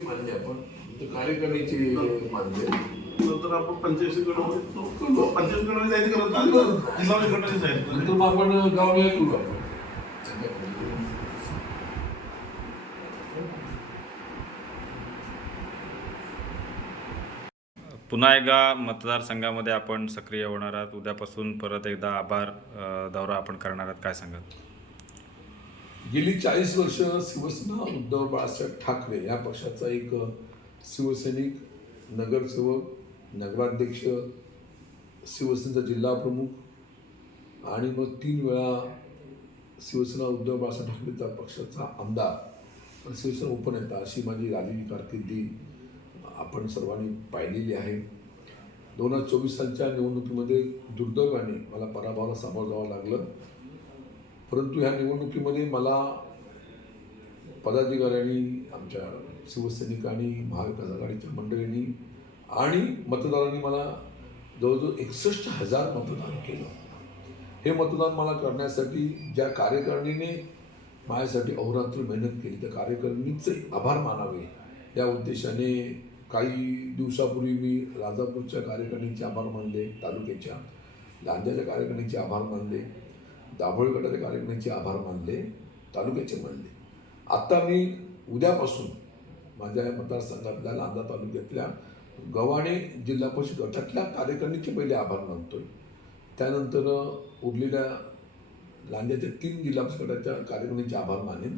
आपण. कार्यकारिणीची मान्य नंतर आपण पंच्याऐंशी गटामध्ये पंच्याऐंशी गटामध्ये नाही जिल्हा गटाने जायचं नंतर? मग आपण गावला करू आपण पुन्हा एकदा मतदारसंघामध्ये आपण सक्रिय होणार आहात. उद्यापासून परत एकदा आभार दौरा आपण करणार आहात. काय सांगाल? गेली चाळीस वर्ष शिवसेना उद्धव बाळासाहेब ठाकरे या पक्षाचा एक शिवसैनिक नगरसेवक नगराध्यक्ष शिवसेनेचा जिल्हा प्रमुख आणि मग तीन वेळा शिवसेना उद्धव बाळासाहेब ठाकरेचा पक्षाचा आमदार. पण शिवसेना उपनेता अशी माझी राजकीय कारकिर्दी आपण सर्वांनी पाहिलेली आहे. दोन हजार चोवीस सालच्या निवडणुकीमध्ये दुर्दैवाने मला पराभवाला सामोरं जावं लागलं. परंतु ह्या निवडणुकीमध्ये मला पदाधिकाऱ्यांनी आमच्या शिवसैनिकांनी महाविकास आघाडीच्या मंडळींनी आणि मतदारांनी मला जवळजवळ एकसष्ट हजार मतदान केलं. हे मतदान मला करण्यासाठी ज्या कार्यकारिणीने माझ्यासाठी अहोरात्र मेहनत केली त्या कार्यकारिणीचे आभार मानावे. या उद्देशाने काही दिवसापूर्वी मी राजापूरच्या कार्यकारिणीचे आभार मानले तालुक्याच्या लांजाच्या कार्यकारिणीचे आभार मानले. दाभोळ गटाच्या कार्यकारिणीचे आभार मानले तालुक्याचे मानले. आत्ता मी उद्यापासून माझ्या या मतदारसंघातल्या लांजा तालुक्यातल्या गव्हाणे जिल्हा परिषद गटातल्या कार्यकारिणीचे पहिले आभार मानतोय. त्यानंतर उरलेल्या लांजाच्या तीन जिल्हा परिषद गटाच्या कार्यकारिणीचे आभार मानेन.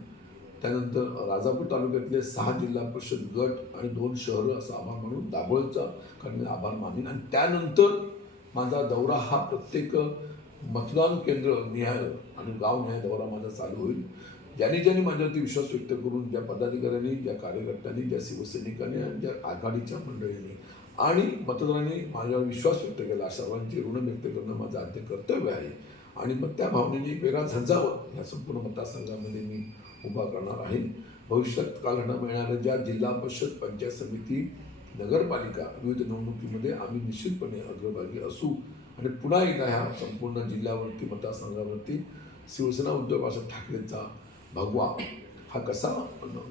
त्यानंतर राजापूर तालुक्यातले सहा जिल्हा परिषद गट आणि दोन शहरं असा आभार मानून दाभोळचा कारण आभार मानेन. आणि त्यानंतर माझा दौरा हा प्रत्येक मतदान केंद्र निहाय आणि गाव निहाय दौरा माझा चालू होईल. ज्यांनी ज्यांनी माझ्यावरती विश्वास व्यक्त करून ज्या पदाधिकाऱ्यांनी ज्या कार्यकर्त्यांनी ज्या शिवसैनिकांनी आणि ज्या आघाडीच्या मंडळींनी आणि मतदारांनी माझ्यावर विश्वास व्यक्त केला सर्वांचे ऋण व्यक्त करणं माझं आद्य कर्तव्य आहे. आणि मग त्या भावनेने एक वेगळा झंझावत ह्या संपूर्ण मतदारसंघामध्ये मी उभा करणार आहे. भविष्यात कालघडा मिळणाऱ्या ज्या जिल्हा परिषद पंचायत समिती नगरपालिका विविध निवडणुकीमध्ये आम्ही निश्चितपणे अग्रभागी असू. आणि पुन्हा एकदा ह्या संपूर्ण जिल्ह्यावरती मतदारसंघावरती शिवसेना उद्धव बाळासाहेब ठाकरेंचा भगवा हा कसा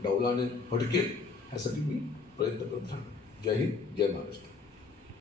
डौलाने फडकेल ह्यासाठी मी प्रयत्न करत राहणार. जय हिंद जय महाराष्ट्र.